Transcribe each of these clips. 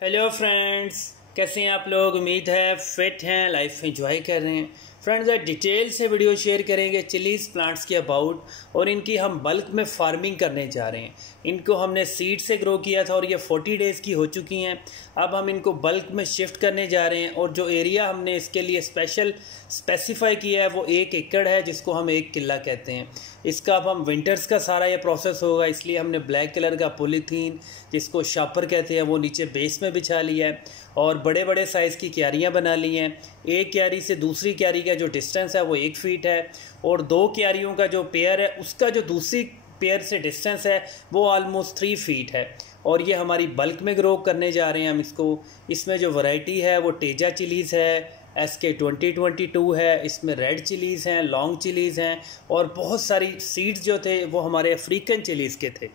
Hello friends, कैसे हैं आप लोग। उम्मीद है फिट हैं, लाइफ एंजॉय कर रहे हैं। फ्रेंड्स, आज डिटेल से वीडियो शेयर करेंगे चिलीज़ प्लांट्स के अबाउट, और इनकी हम बल्क में फार्मिंग करने जा रहे हैं। इनको हमने सीड से ग्रो किया था और ये 40 डेज़ की हो चुकी हैं। अब हम इनको बल्क में शिफ्ट करने जा रहे हैं, और जो एरिया हमने इसके लिए स्पेसिफाई किया है वो 1 एकड़ है, जिसको हम 1 किला कहते हैं। इसका अब हम विंटर्स का सारा ये प्रोसेस होगा, इसलिए हमने ब्लैक कलर का पॉलीथीन, जिसको शापर कहते हैं, वो नीचे बेस में बिछा लिया है और बड़े बड़े साइज़ की क्यारियाँ बना ली हैं। एक क्यारी से दूसरी क्यारी का जो डिस्टेंस है वो 1 फीट है, और 2 क्यारियों का जो पेयर है उसका जो दूसरी पेयर से डिस्टेंस है वो ऑलमोस्ट 3 फीट है। और ये हमारी बल्क में ग्रो करने जा रहे हैं हम इसको। इसमें जो वैरायटी है वो तेजा चिलीज़ है, SK 2022 है, इसमें रेड चिलीज़ हैं, लॉन्ग चिलीज़ हैं, और बहुत सारी सीड्स जो थे वो हमारे अफ्रीकन चिलीज़ के थे।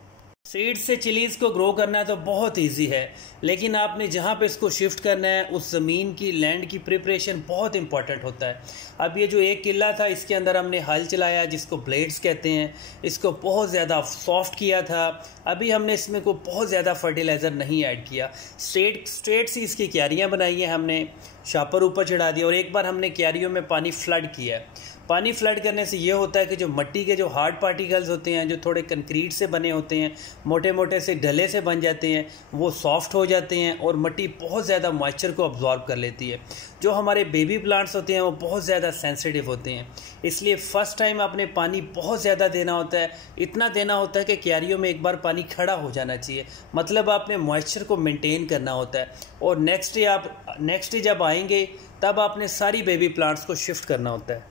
सीड से चिलीज़ को ग्रो करना तो बहुत इजी है, लेकिन आपने जहाँ पे इसको शिफ्ट करना है उस ज़मीन की, लैंड की प्रिपरेशन बहुत इंपॉर्टेंट होता है। अब ये जो 1 किला था इसके अंदर हमने हल चलाया, जिसको ब्लेड्स कहते हैं। इसको बहुत ज़्यादा सॉफ्ट किया था। अभी हमने इसमें को बहुत ज़्यादा फर्टिलाइज़र नहीं ऐड किया। स्ट्रेट सी इसकी क्यारियाँ बनाई हैं हमने, शापर ऊपर चढ़ा दिया, और एक बार हमने क्यारियों में पानी फ्लड किया है। पानी फ्लड करने से ये होता है कि जो मिट्टी के जो हार्ड पार्टिकल्स होते हैं, जो थोड़े कंक्रीट से बने होते हैं, मोटे मोटे से ढले से बन जाते हैं, वो सॉफ्ट हो जाते हैं और मिट्टी बहुत ज़्यादा मॉइस्चर को अब्जॉर्ब कर लेती है। जो हमारे बेबी प्लांट्स होते हैं वो बहुत ज़्यादा सेंसिटिव होते हैं, इसलिए फ़र्स्ट टाइम आपने पानी बहुत ज़्यादा देना होता है। इतना देना होता है कि क्यारियों में एक बार पानी खड़ा हो जाना चाहिए, मतलब आपने मॉइस्चर को मेंटेन करना होता है। और नेक्स्ट डे जब आएंगे तब आपने सारी बेबी प्लांट्स को शिफ्ट करना होता है।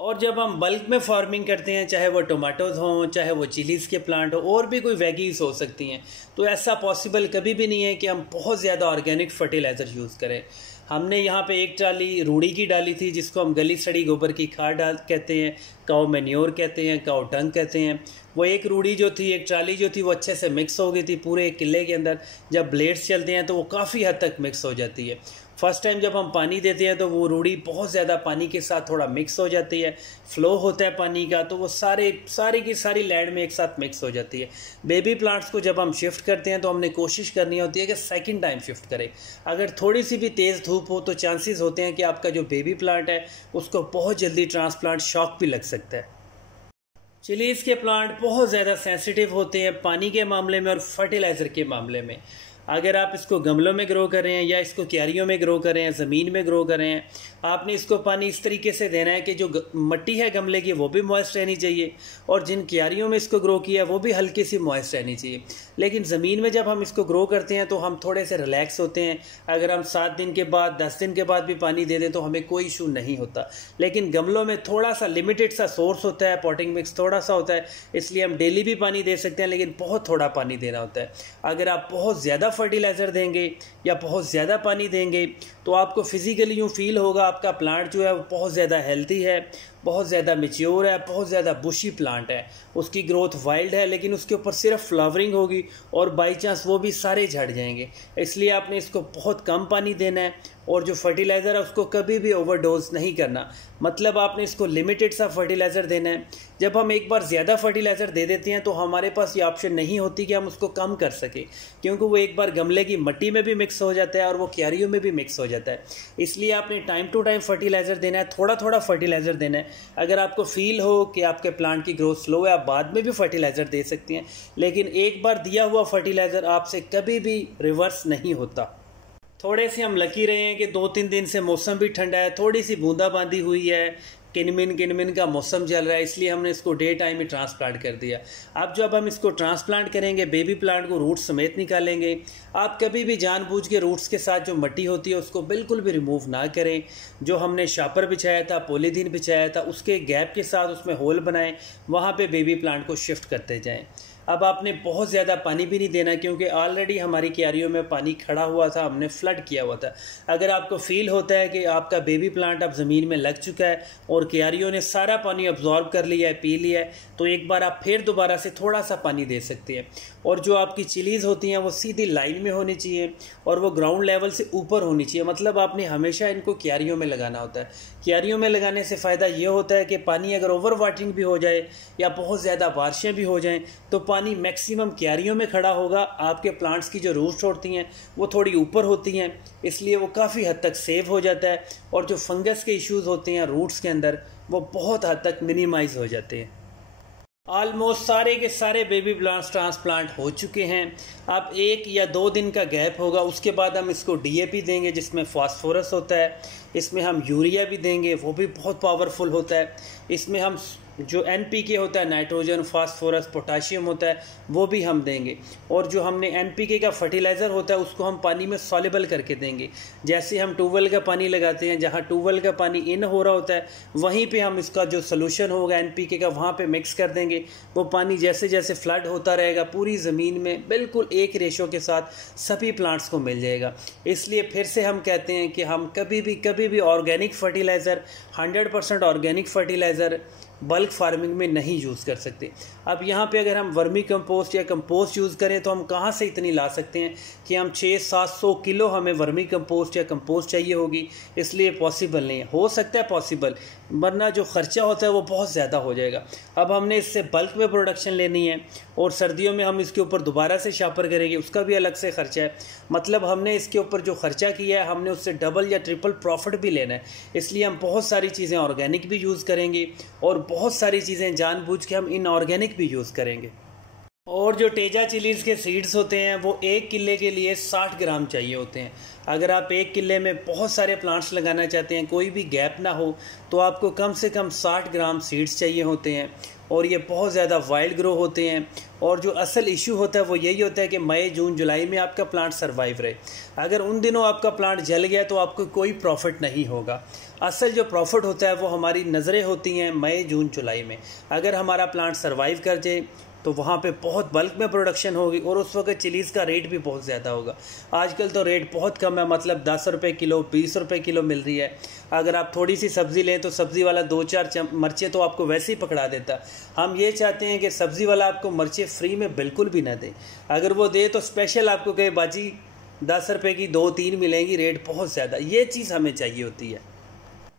और जब हम बल्क में फार्मिंग करते हैं, चाहे वो टोमेटोज़ हों, चाहे वो चिलीज़ के प्लांट हो, और भी कोई वेजीज हो सकती हैं, तो ऐसा पॉसिबल कभी भी नहीं है कि हम बहुत ज़्यादा ऑर्गेनिक फर्टिलाइज़र यूज़ करें। हमने यहाँ पे 1 ट्राली रूढ़ी की डाली थी, जिसको हम गली सड़ी गोबर की खाद कहते हैं, काऊ मैन्योर कहते हैं, काऊ डंग कहते हैं। वो एक रूढ़ी जो थी, 1 ट्राली जो थी, वो अच्छे से मिक्स हो गई थी पूरे 1 किले के अंदर। जब ब्लेड्स चलते हैं तो वो काफ़ी हद तक मिक्स हो जाती है। फर्स्ट टाइम जब हम पानी देते हैं तो वो रूढ़ी बहुत ज़्यादा पानी के साथ थोड़ा मिक्स हो जाती है, फ्लो होता है पानी का, तो वो सारी की सारी लैंड में एक साथ मिक्स हो जाती है। बेबी प्लांट्स को जब हम शिफ्ट करते हैं तो हमने कोशिश करनी होती है कि सेकंड टाइम शिफ्ट करें। अगर थोड़ी सी भी तेज़ धूप हो तो चांसेस होते हैं कि आपका जो बेबी प्लांट है उसको बहुत जल्दी ट्रांसप्लांट शॉक भी लग सकता है। चिलीज़ के प्लांट बहुत ज़्यादा सेंसिटिव होते हैं पानी के मामले में और फर्टिलाइज़र के मामले में। अगर आप इसको गमलों में ग्रो कर रहे हैं या इसको क्यारियों में ग्रो कर रहे हैं, ज़मीन में ग्रो कर रहे हैं, आपने इसको पानी इस तरीके से देना है कि जो मिट्टी है गमले की वो भी मॉइस्ट रहनी चाहिए, और जिन क्यारियों में इसको ग्रो किया वो भी हल्की सी मॉइस्ट रहनी चाहिए। लेकिन ज़मीन में जब हम इसको ग्रो करते हैं तो हम थोड़े से रिलैक्स होते हैं। अगर हम 7 दिन के बाद, 10 दिन के बाद भी पानी दे दें तो हमें कोई इशू नहीं होता। लेकिन गमलों में थोड़ा सा लिमिटेड सा सोर्स होता है, पॉटिंग मिक्स थोड़ा सा होता है, इसलिए हम डेली भी पानी दे सकते हैं, लेकिन बहुत थोड़ा पानी देना होता है। अगर आप बहुत ज़्यादा फर्टिलाइज़र देंगे या बहुत ज़्यादा पानी देंगे तो आपको फिज़िकली यूँ फील होगा आपका प्लांट जो है वो बहुत ज़्यादा हेल्दी है, बहुत ज़्यादा मैच्योर है, बहुत ज़्यादा बुशी प्लांट है, उसकी ग्रोथ वाइल्ड है, लेकिन उसके ऊपर सिर्फ फ्लावरिंग होगी और बाई चांस वो भी सारे झड़ जाएंगे। इसलिए आपने इसको बहुत कम पानी देना है, और जो फर्टिलाइज़र है उसको कभी भी ओवरडोज नहीं करना, मतलब आपने इसको लिमिटेड सा फर्टिलाइज़र देना है। जब हम एक बार ज़्यादा फर्टिलाइज़र दे देते हैं तो हमारे पास ये ऑप्शन नहीं होती कि हम उसको कम कर सकें, क्योंकि वो एक बार गमले की मिट्टी में भी मिक्स हो जाता है और वो क्यारियों में भी मिक्स हो जाता है। इसलिए आपने टाइम टू टाइम फर्टिलाइज़र देना है, थोड़ा थोड़ा फर्टिलाइज़र देना है। अगर आपको फील हो कि आपके प्लांट की ग्रोथ स्लो है, आप बाद में भी फर्टिलाइज़र दे सकती हैं, लेकिन एक बार दिया हुआ फर्टिलाइज़र आपसे कभी भी रिवर्स नहीं होता। थोड़े से हम लकी रहे हैं कि 2-3 दिन से मौसम भी ठंडा है, थोड़ी सी बूंदाबांदी हुई है, किनमिन का मौसम चल रहा है, इसलिए हमने इसको डे टाइम में ट्रांसप्लांट कर दिया। अब जब हम इसको ट्रांसप्लांट करेंगे, बेबी प्लांट को रूट्स समेत निकालेंगे। आप कभी भी जानबूझ के रूट्स के साथ जो मिट्टी होती है उसको बिल्कुल भी रिमूव ना करें। जो हमने शापर बिछाया था, पॉलीथीन बिछाया था, उसके गैप के साथ उसमें होल बनाएं, वहाँ पे बेबी प्लांट को शिफ्ट करते जाएं। अब आपने बहुत ज़्यादा पानी भी नहीं देना, क्योंकि ऑलरेडी हमारी क्यारियों में पानी खड़ा हुआ था, हमने फ्लड किया हुआ था। अगर आपको फील होता है कि आपका बेबी प्लांट अब ज़मीन में लग चुका है और क्यारियों ने सारा पानी अब्जॉर्ब कर लिया है, पी लिया है, तो एक बार आप फिर दोबारा से थोड़ा सा पानी दे सकते हैं। और जो आपकी चिलीज़ होती हैं वो सीधी लाइन में होनी चाहिए और वो ग्राउंड लेवल से ऊपर होनी चाहिए। मतलब आपने हमेशा इनको क्यारियों में लगाना होता है। क्यारियों में लगाने से फ़ायदा ये होता है कि पानी अगर ओवर वाटरिंग भी हो जाए या बहुत ज़्यादा बारिशें भी हो जाएं तो पानी मैक्सिमम क्यारियों में खड़ा होगा। आपके प्लांट्स की जो रूट्स होती हैं वो थोड़ी ऊपर होती हैं, इसलिए वो काफ़ी हद तक सेव हो जाता है और जो फंगस के इश्यूज़ होते हैं रूट्स के अंदर वो बहुत हद तक मिनिमाइज़ हो जाते हैं। ऑलमोस्ट सारे के सारे बेबी प्लांट्स ट्रांसप्लांट हो चुके हैं। अब 1 या 2 दिन का गैप होगा, उसके बाद हम इसको डीएपी देंगे जिसमें फास्फोरस होता है, इसमें हम यूरिया भी देंगे, वो भी बहुत पावरफुल होता है। इसमें हम जो एनपीके होता है, नाइट्रोजन, फास्फोरस, पोटाशियम होता है, वो भी हम देंगे। और जो हमने एनपीके का फर्टिलाइज़र होता है उसको हम पानी में सॉल्युबल करके देंगे। जैसे हम ट्यूबवेल का पानी लगाते हैं, जहाँ ट्यूबवेल का पानी इन हो रहा होता है वहीं पे हम इसका जो सोल्यूशन होगा एनपीके का वहाँ पे मिक्स कर देंगे। वो पानी जैसे जैसे फ्लड होता रहेगा पूरी ज़मीन में बिल्कुल एक रेशो के साथ सभी प्लांट्स को मिल जाएगा। इसलिए फिर से हम कहते हैं कि हम कभी भी organic fertiliser 100% organic fertiliser bulk farming में नहीं यूज़ कर सकते। अब यहाँ पे अगर हम वर्मी कंपोस्ट या कंपोस्ट यूज़ करें तो हम कहाँ से इतनी ला सकते हैं कि हम 600-700 किलो हमें वर्मी कंपोस्ट या कंपोस्ट चाहिए होगी, इसलिए पॉसिबल नहीं है। हो सकता है पॉसिबल, वरना जो ख़र्चा होता है वो बहुत ज़्यादा हो जाएगा। अब हमने इससे बल्क में प्रोडक्शन लेनी है और सर्दियों में हम इसके ऊपर दोबारा से शापर करेंगे, उसका भी अलग से ख़र्चा है। मतलब हमने इसके ऊपर जो ख़र्चा किया है हमने उससे डबल या ट्रिपल प्रॉफिट भी लेना है। इसलिए हम बहुत सारी चीज़ें ऑर्गेनिक भी यूज़ करेंगे और बहुत सारी चीज़ें जानबूझ के हम इनऑर्गेनिक भी यूज़ करेंगे। और जो टेजा चिलीज़ के सीड्स होते हैं वो 1 किले के लिए 60 ग्राम चाहिए होते हैं। अगर आप 1 किले में बहुत सारे प्लांट्स लगाना चाहते हैं, कोई भी गैप ना हो, तो आपको कम से कम 60 ग्राम सीड्स चाहिए होते हैं। और ये बहुत ज़्यादा वाइल्ड ग्रो होते हैं। और जो असल इशू होता है वो यही होता है कि मई, जून, जुलाई में आपका प्लांट सर्वाइव रहे। अगर उन दिनों आपका प्लांट जल गया तो आपको कोई प्रॉफिट नहीं होगा। असल जो प्रॉफिट होता है वो हमारी नज़रें होती हैं मई, जून, जुलाई में। अगर हमारा प्लांट सर्वाइव कर जाए तो वहाँ पे बहुत बल्क में प्रोडक्शन होगी और उस वक्त चिलीज़ का रेट भी बहुत ज़्यादा होगा। आजकल तो रेट बहुत कम है, मतलब 10 रुपये किलो, 20 रुपये किलो मिल रही है। अगर आप थोड़ी सी सब्ज़ी लें तो सब्ज़ी वाला 2-4 मिर्चें तो आपको वैसे ही पकड़ा देता। हम ये चाहते हैं कि सब्ज़ी वाला आपको मिर्चें फ्री में बिल्कुल भी ना दे। अगर वो दे तो स्पेशल आपको कहे बाजी 10 रुपये की 2-3 मिलेंगी, रेट बहुत ज़्यादा, ये चीज़ हमें चाहिए होती है।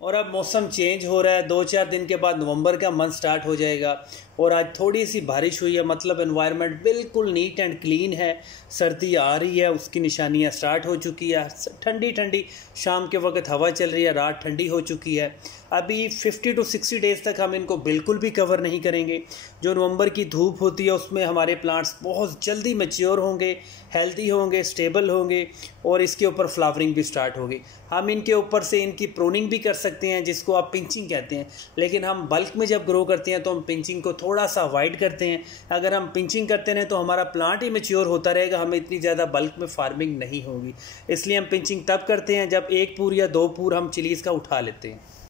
और अब मौसम चेंज हो रहा है, 2-4 दिन के बाद नवंबर का मंथ स्टार्ट हो जाएगा और आज थोड़ी सी बारिश हुई है, मतलब एनवायरनमेंट बिल्कुल नीट एंड क्लीन है। सर्दी आ रही है, उसकी निशानियां स्टार्ट हो चुकी है। ठंडी ठंडी शाम के वक्त हवा चल रही है, रात ठंडी हो चुकी है। अभी 50 to 60 डेज़ तक हम इनको बिल्कुल भी कवर नहीं करेंगे। जो नवंबर की धूप होती है उसमें हमारे प्लांट्स बहुत जल्दी मैच्योर होंगे, हेल्दी होंगे, स्टेबल होंगे और इसके ऊपर फ्लावरिंग भी स्टार्ट होगी। हम इनके ऊपर से इनकी प्रूनिंग भी कर सकते हैं, जिसको आप पिंचिंग कहते हैं। लेकिन हम बल्क में जब ग्रो करते हैं तो हम पिंचिंग को थोड़ा सा अवॉइड करते हैं। अगर हम पिंचिंग करते रहें तो हमारा प्लांट ही मैच्योर होता रहेगा, हमें इतनी ज़्यादा बल्क में फार्मिंग नहीं होगी। इसलिए हम पिंचिंग तब करते हैं जब 1 पूर या 2 पूर हम चिलीज़ का उठा लेते हैं।